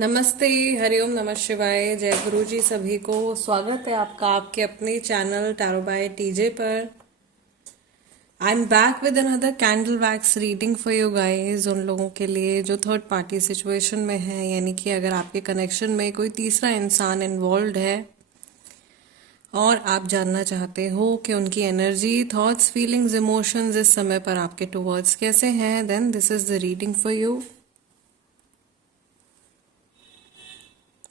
नमस्ते, हरिओम, नमः शिवाय, जय गुरु जी सभी को। स्वागत है आपका आपके अपने चैनल टैरो बाय टीजे पर। I am back with another candle wax reading for you guys. उन लोगों के लिए जो थर्ड पार्टी सिचुएशन में है, यानी कि अगर आपके कनेक्शन में कोई तीसरा इंसान इन्वॉल्व है और आप जानना चाहते हो कि उनकी एनर्जी, थॉट्स, फीलिंग्स, इमोशंस इस समय पर आपके टुवर्ड्स कैसे हैं, then this is the reading for you.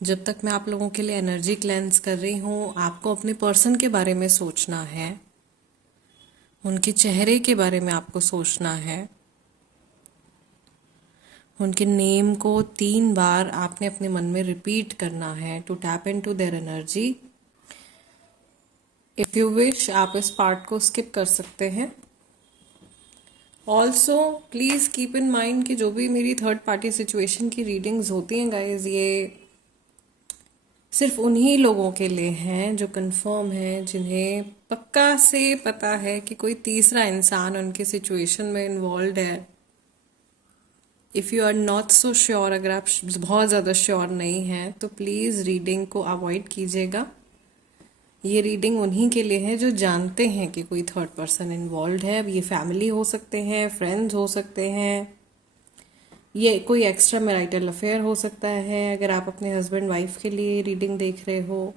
जब तक मैं आप लोगों के लिए एनर्जी क्लेंस कर रही हूँ, आपको अपने पर्सन के बारे में सोचना है, उनके चेहरे के बारे में आपको सोचना है। उनके नेम को 3 बार आपने अपने मन में रिपीट करना है to tap into their energy. If you wish आप इस पार्ट को स्किप कर सकते हैं। Also please keep in mind कि जो भी मेरी थर्ड पार्टी सिचुएशन की रीडिंग्स होती हैं गाइज, ये सिर्फ उन्हीं लोगों के लिए हैं जो कंफर्म हैं, जिन्हें पक्का से पता है कि कोई तीसरा इंसान उनके सिचुएशन में इन्वॉल्व है। If you are not so sure, अगर आप बहुत ज़्यादा श्योर नहीं हैं तो प्लीज़ रीडिंग को अवॉइड कीजिएगा। ये रीडिंग उन्हीं के लिए है जो जानते हैं कि कोई थर्ड पर्सन इन्वॉल्व है। अब ये फैमिली हो सकते हैं, फ्रेंड्स हो सकते हैं, ये कोई एक्स्ट्रा मैरिटल अफेयर हो सकता है। अगर आप अपने हस्बैंड वाइफ के लिए रीडिंग देख रहे हो,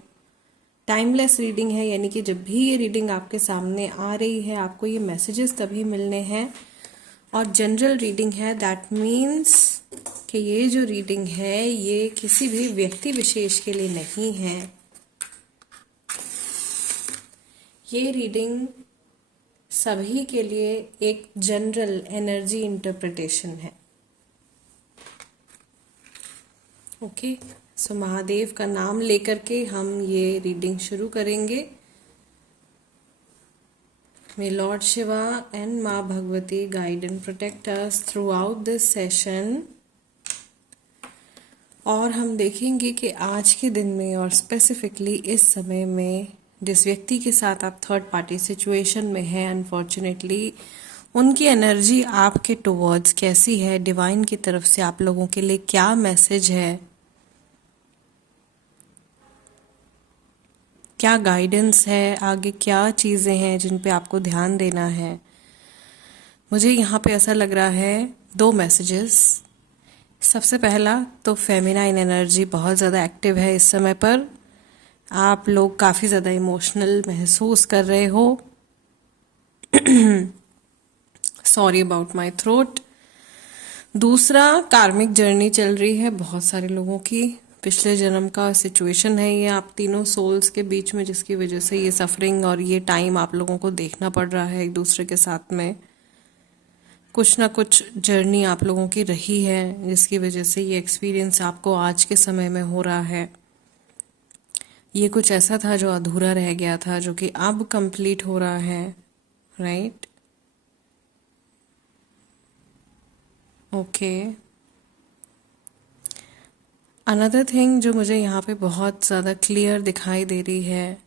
टाइमलेस रीडिंग है, यानी कि जब भी ये रीडिंग आपके सामने आ रही है आपको ये मैसेजेस तभी मिलने हैं। और जनरल रीडिंग है, दैट मीन्स कि ये जो रीडिंग है ये किसी भी व्यक्ति विशेष के लिए नहीं है। ये रीडिंग सभी के लिए एक जनरल एनर्जी इंटरप्रिटेशन है। ओके, सो महादेव का नाम लेकर के हम ये रीडिंग शुरू करेंगे। मे लॉर्ड शिवा एंड माँ Bhagwati guide and protect us through out this session. और हम देखेंगे कि आज के दिन में और स्पेसिफिकली इस समय में जिस व्यक्ति के साथ आप थर्ड पार्टी सिचुएशन में हैं, अनफॉर्चुनेटली उनकी एनर्जी आपके टुवर्ड्स कैसी है, डिवाइन की तरफ से आप लोगों के लिए क्या मैसेज है, क्या गाइडेंस है, आगे क्या चीज़ें हैं जिन पे आपको ध्यान देना है। मुझे यहाँ पे ऐसा लग रहा है 2 मैसेजेस। सबसे पहला तो फेमिनाइन एनर्जी बहुत ज़्यादा एक्टिव है इस समय पर। आप लोग काफ़ी ज़्यादा इमोशनल महसूस कर रहे हो। Sorry about my throat. दूसरा, कार्मिक जर्नी चल रही है बहुत सारे लोगों की। पिछले जन्म का सिचुएशन है ये आप तीनों सोल्स के बीच में, जिसकी वजह से ये सफरिंग और ये टाइम आप लोगों को देखना पड़ रहा है एक दूसरे के साथ में। कुछ ना कुछ जर्नी आप लोगों की रही है जिसकी वजह से ये एक्सपीरियंस आपको आज के समय में हो रहा है। ये कुछ ऐसा था जो अधूरा रह गया था, जो कि अब कंप्लीट हो रहा है, राइट? ओके। अनदर थिंग जो मुझे यहाँ पे बहुत ज़्यादा क्लियर दिखाई दे रही है,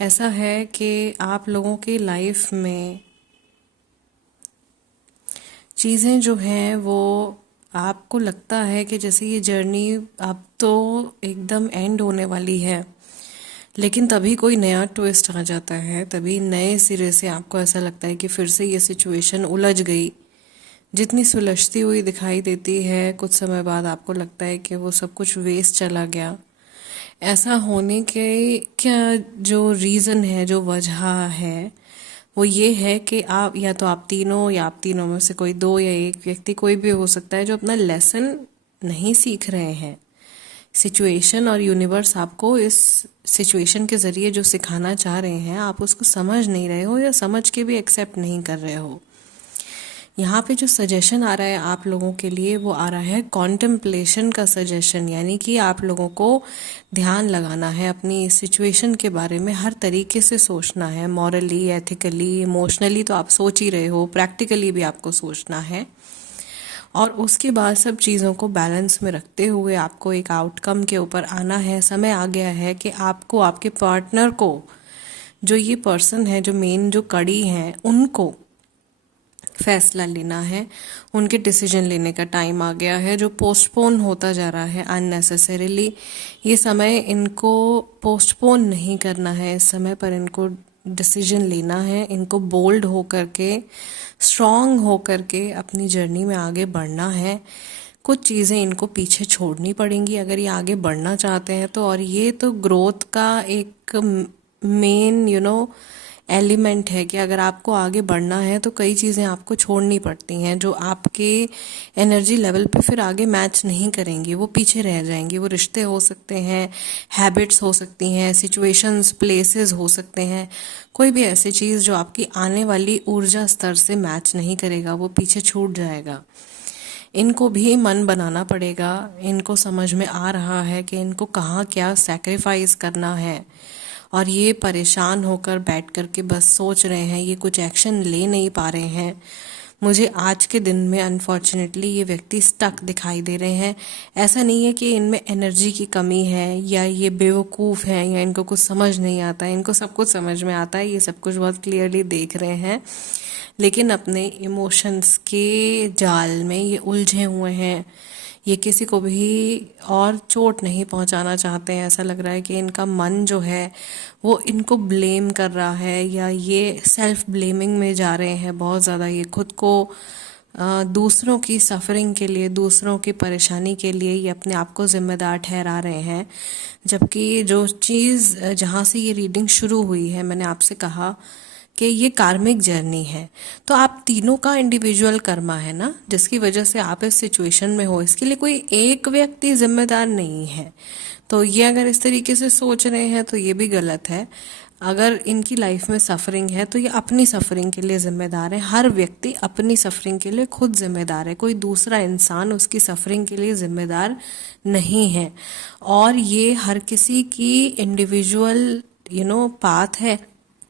ऐसा है कि आप लोगों की लाइफ में चीज़ें जो हैं वो आपको लगता है कि जैसे ये जर्नी अब तो एकदम एंड होने वाली है, लेकिन तभी कोई नया ट्विस्ट आ जाता है, तभी नए सिरे से आपको ऐसा लगता है कि फिर से ये सिचुएशन उलझ गई। जितनी सुलझती हुई दिखाई देती है, कुछ समय बाद आपको लगता है कि वो सब कुछ वेस्ट चला गया। ऐसा होने के क्या जो रीज़न है, जो वजह है, वो ये है कि आप या तो आप तीनों या आप तीनों में से कोई 2 या 1 व्यक्ति कोई भी हो सकता है जो अपना लेसन नहीं सीख रहे हैं। सिचुएशन और यूनिवर्स आपको इस सिचुएशन के ज़रिए जो सिखाना चाह रहे हैं, आप उसको समझ नहीं रहे हो या समझ के भी एक्सेप्ट नहीं कर रहे हो। यहाँ पे जो सजेशन आ रहा है आप लोगों के लिए, वो आ रहा है कॉन्टेम्पलेशन का सजेशन, यानी कि आप लोगों को ध्यान लगाना है अपनी सिचुएशन के बारे में, हर तरीके से सोचना है, मॉरली, एथिकली, इमोशनली तो आप सोच ही रहे हो, प्रैक्टिकली भी आपको सोचना है। और उसके बाद सब चीज़ों को बैलेंस में रखते हुए आपको एक आउटकम के ऊपर आना है। समय आ गया है कि आपको आपके पार्टनर को, जो ये पर्सन है, जो मेन जो कड़ी हैं, उनको फैसला लेना है, उनके डिसीजन लेने का टाइम आ गया है जो पोस्टपोन होता जा रहा है अननेसेसरीली। ये समय इनको पोस्टपोन नहीं करना है, इस समय पर इनको डिसीजन लेना है, इनको बोल्ड हो करके, स्ट्रांग हो करके अपनी जर्नी में आगे बढ़ना है। कुछ चीज़ें इनको पीछे छोड़नी पड़ेंगी अगर ये आगे बढ़ना चाहते हैं तो। और ये तो ग्रोथ का एक मेन एलिमेंट है कि अगर आपको आगे बढ़ना है तो कई चीज़ें आपको छोड़नी पड़ती हैं जो आपके एनर्जी लेवल पे फिर आगे मैच नहीं करेंगी, वो पीछे रह जाएंगी। वो रिश्ते हो सकते हैं, हैबिट्स हो सकती हैं, सिचुएशंस, प्लेसेस हो सकते हैं, कोई भी ऐसी चीज़ जो आपकी आने वाली ऊर्जा स्तर से मैच नहीं करेगा वो पीछे छूट जाएगा। इनको भी मन बनाना पड़ेगा, इनको समझ में आ रहा है कि इनको कहाँ क्या सैक्रिफाइस करना है, और ये परेशान होकर बैठ कर के बस सोच रहे हैं, ये कुछ एक्शन ले नहीं पा रहे हैं। मुझे आज के दिन में अनफॉर्चुनेटली ये व्यक्ति स्टक दिखाई दे रहे हैं। ऐसा नहीं है कि इनमें एनर्जी की कमी है या ये बेवकूफ़ हैं या इनको कुछ समझ नहीं आता है, इनको सब कुछ समझ में आता है, ये सब कुछ बहुत क्लियरली देख रहे हैं, लेकिन अपने इमोशंस के जाल में ये उलझे हुए हैं। ये किसी को भी और चोट नहीं पहुंचाना चाहते हैं। ऐसा लग रहा है कि इनका मन जो है वो इनको ब्लेम कर रहा है या ये सेल्फ ब्लेमिंग में जा रहे हैं बहुत ज़्यादा। ये खुद को दूसरों की सफरिंग के लिए, दूसरों की परेशानी के लिए ये अपने आप को जिम्मेदार ठहरा रहे हैं। जबकि जो चीज़ जहाँ से ये रीडिंग शुरू हुई है, मैंने आपसे कहा कि ये कार्मिक जर्नी है, तो आप तीनों का इंडिविजुअल कर्मा है ना, जिसकी वजह से आप इस सिचुएशन में हो। इसके लिए कोई एक व्यक्ति जिम्मेदार नहीं है। तो ये अगर इस तरीके से सोच रहे हैं तो ये भी गलत है। अगर इनकी लाइफ में सफरिंग है तो ये अपनी सफरिंग के लिए जिम्मेदार है। हर व्यक्ति अपनी सफरिंग के लिए खुद जिम्मेदार है, कोई दूसरा इंसान उसकी सफरिंग के लिए जिम्मेदार नहीं है। और ये हर किसी की इंडिविजुअल पाथ है,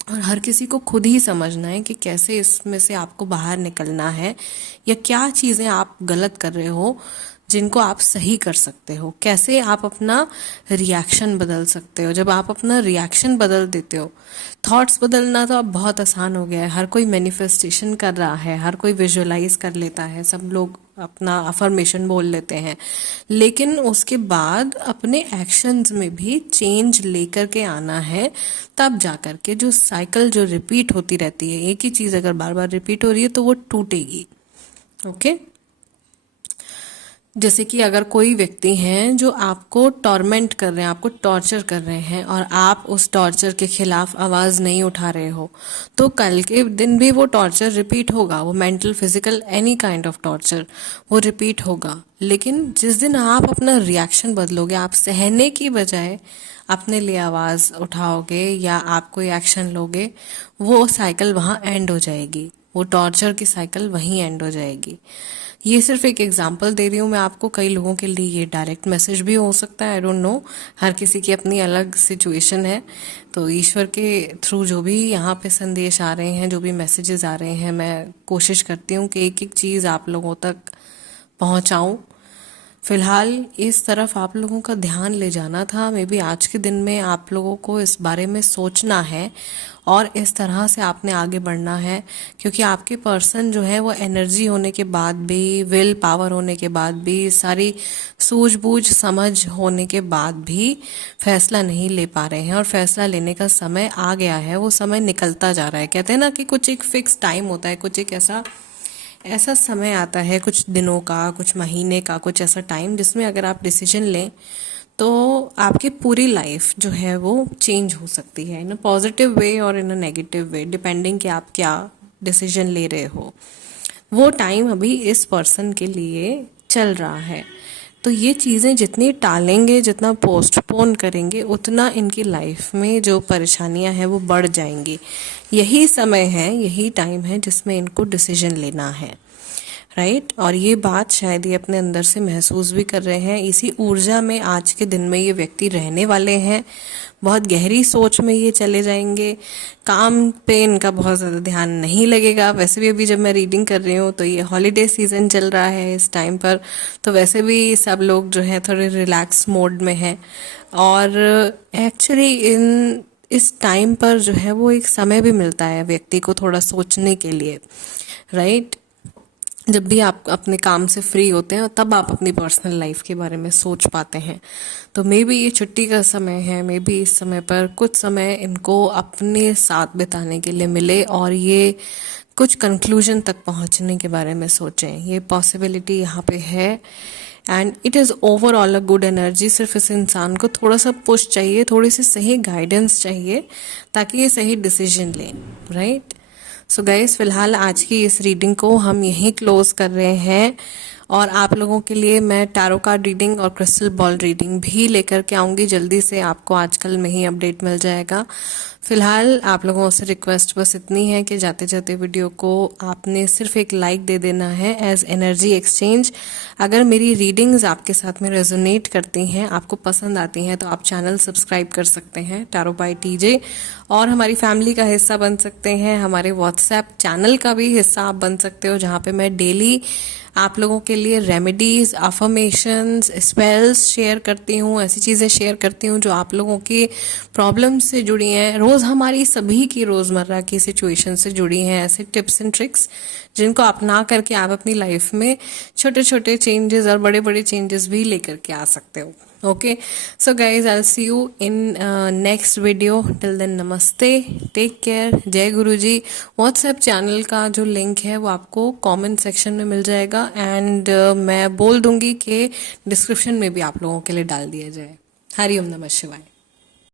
और हर किसी को खुद ही समझना है कि कैसे इसमें से आपको बाहर निकलना है, या क्या चीज़ें आप गलत कर रहे हो जिनको आप सही कर सकते हो, कैसे आप अपना रिएक्शन बदल सकते हो। जब आप अपना रिएक्शन बदल देते हो, थॉट्स बदलना तो अब बहुत आसान हो गया है, हर कोई मैनिफेस्टेशन कर रहा है, हर कोई विजुअलाइज कर लेता है, सब लोग अपना अफर्मेशन बोल लेते हैं, लेकिन उसके बाद अपने एक्शंस में भी चेंज लेकर के आना है। तब जाकर के जो साइकिल जो रिपीट होती रहती है, एक ही चीज़ अगर बार बार रिपीट हो रही है तो वो टूटेगी। ओके, जैसे कि अगर कोई व्यक्ति हैं जो आपको टॉर्मेंट कर रहे हैं, आपको टॉर्चर कर रहे हैं, और आप उस टॉर्चर के खिलाफ आवाज़ नहीं उठा रहे हो, तो कल के दिन भी वो टॉर्चर रिपीट होगा। वो mental, physical, any kind of torture वो रिपीट होगा। लेकिन जिस दिन आप अपना रिएक्शन बदलोगे, आप सहने की बजाय अपने लिए आवाज़ उठाओगे या आप कोई एक्शन लोगे, वो साइकिल वहाँ एंड हो जाएगी, वो टॉर्चर की साइकिल वहीं एंड हो जाएगी। ये सिर्फ एक एग्जांपल दे रही हूँ मैं आपको, कई लोगों के लिए ये डायरेक्ट मैसेज भी हो सकता है, आई डोंट नो, हर किसी की अपनी अलग सिचुएशन है। तो ईश्वर के थ्रू जो भी यहाँ पे संदेश आ रहे हैं, जो भी मैसेजेस आ रहे हैं, मैं कोशिश करती हूँ कि एक एक चीज़ आप लोगों तक पहुँचाऊँ। फिलहाल इस तरफ आप लोगों का ध्यान ले जाना था। मे बी आज के दिन में आप लोगों को इस बारे में सोचना है और इस तरह से आपने आगे बढ़ना है, क्योंकि आपके पर्सन जो है वो एनर्जी होने के बाद भी, विल पावर होने के बाद भी, सारी सूझबूझ समझ होने के बाद भी फैसला नहीं ले पा रहे हैं, और फैसला लेने का समय आ गया है, वो समय निकलता जा रहा है। कहते हैं ना कि कुछ एक फिक्स टाइम होता है, कुछ एक ऐसा समय आता है, कुछ दिनों का, कुछ महीने का, कुछ ऐसा टाइम जिसमें अगर आप डिसीजन लें तो आपकी पूरी लाइफ जो है वो चेंज हो सकती है, इन अ पॉजिटिव वे और इन अ नेगेटिव वे, डिपेंडिंग कि आप क्या डिसीजन ले रहे हो। वो टाइम अभी इस पर्सन के लिए चल रहा है। तो ये चीज़ें जितनी टालेंगे, जितना पोस्टपोन करेंगे, उतना इनकी लाइफ में जो परेशानियां हैं वो बढ़ जाएंगी। यही समय है, यही टाइम है जिसमें इनको डिसीजन लेना है, राइट। और ये बात शायद ये अपने अंदर से महसूस भी कर रहे हैं। इसी ऊर्जा में आज के दिन में ये व्यक्ति रहने वाले हैं। बहुत गहरी सोच में ये चले जाएंगे। काम पे इनका बहुत ज़्यादा ध्यान नहीं लगेगा। वैसे भी अभी जब मैं रीडिंग कर रही हूँ तो ये हॉलीडे सीजन चल रहा है इस टाइम पर, तो वैसे भी सब लोग जो है थोड़े रिलैक्स मोड में हैं। और एक्चुअली इस टाइम पर जो है वो एक समय भी मिलता है व्यक्ति को थोड़ा सोचने के लिए। राइट। जब भी आप अपने काम से फ्री होते हैं तब आप अपनी पर्सनल लाइफ के बारे में सोच पाते हैं। तो मे बी ये छुट्टी का समय है, मे बी इस समय पर कुछ समय इनको अपने साथ बिताने के लिए मिले और ये कुछ कंक्लूजन तक पहुंचने के बारे में सोचें। ये पॉसिबिलिटी यहाँ पे है and it is overall a good energy. सिर्फ इस इंसान को थोड़ा सा पुश चाहिए, थोड़ी सी सही गाइडेंस चाहिए ताकि ये सही डिसीजन लें, राइट। सो गाइस, फिलहाल आज की इस रीडिंग को हम यहीं क्लोज कर रहे हैं और आप लोगों के लिए मैं टैरो कार्ड रीडिंग और क्रिस्टल बॉल रीडिंग भी लेकर के आऊँगी जल्दी से। आपको आजकल में ही अपडेट मिल जाएगा। फिलहाल आप लोगों से रिक्वेस्ट बस इतनी है कि जाते जाते वीडियो को आपने सिर्फ एक लाइक दे देना है एज एनर्जी एक्सचेंज। अगर मेरी रीडिंग्स आपके साथ में रेजोनेट करती हैं, आपको पसंद आती हैं, तो आप चैनल सब्सक्राइब कर सकते हैं टैरो बाय टीजे और हमारी फैमिली का हिस्सा बन सकते हैं। हमारे व्हाट्सएप चैनल का भी हिस्सा आप बन सकते हो, जहाँ पे मैं डेली आप लोगों के लिए रेमेडीज, अफर्मेशंस, स्पेल्स शेयर करती हूँ, ऐसी चीज़ें शेयर करती हूँ जो आप लोगों की प्रॉब्लम से जुड़ी हैं, रोज़ हमारी सभी की रोज़मर्रा की सिचुएशन से जुड़ी हैं। ऐसे टिप्स एंड ट्रिक्स जिनको अपना करके आप अपनी लाइफ में छोटे छोटे चेंजेस और बड़े बड़े चेंजेस भी लेकर के आ सकते हो। Okay, so guys, I will see you in next video. Till then, नमस्ते, टेक केयर, जय गुरु जी। व्हाट्सएप चैनल का जो लिंक है वो आपको कमेंट सेक्शन में मिल जाएगा एंड मैं बोल दूंगी कि डिस्क्रिप्शन में भी आप लोगों के लिए डाल दिया जाए। हरि ओम नमः शिवाय।